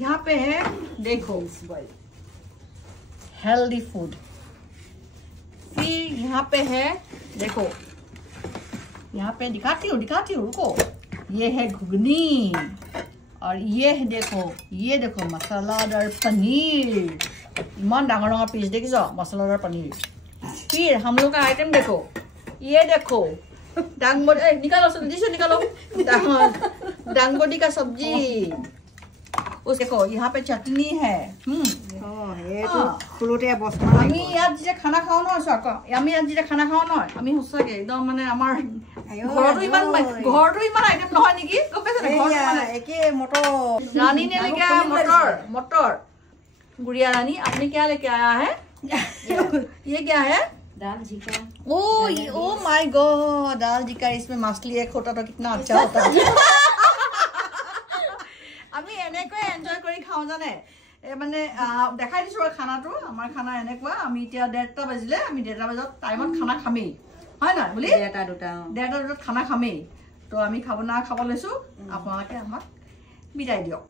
यहाँ पे है देखो हेल्दी फूड। फिर यहाँ पे है देखो, यहाँ पे दिखाती हूँ रुको। ये है घुगनी और ये है देखो मसालादार पनीर। इमान डांगर डांगर पीस देखिए मसालादार पनीर। फिर हम लोग का आइटम देखो, ये देखो डांगबडी, निकालो डांगबडी का सब्जी। उस देखो यहाँ पे चटनी है। আমি ইয়াত যে খানা খাও নহয় চক, আমি ইয়াত যে খানা খাও নহয়, আমি সঁচাকে একদম মানে আমাৰ ঘৰটো ইমান আইটেম নহয় নেকি? গম পাইছে নে? ঘৰটো মানে একে মটৰ रानी ने लेके आया मटर गुड़िया रानी। आपने क्या लेके आया है? ये क्या है? दाल जीका। ओ माय गॉड, दाल जीका। इसमें मछली एक होता तो कितना अच्छा होता। আমি এনেকৈ এনজয় কৰি খাওঁ জানে। মানে দেখাই দিছো খানাটো। আমাৰ খানা এনেকুৱা। আমি এতিয়া 1:30 বাজিলে, আমি 1:30 বজাত টাইমত খানা খামেই, হয় না বুলি? 1:30 খানা খামেই। তো আমি খাব লৈছো। আপোনালোকে আমাক বিদায় দিয়ক।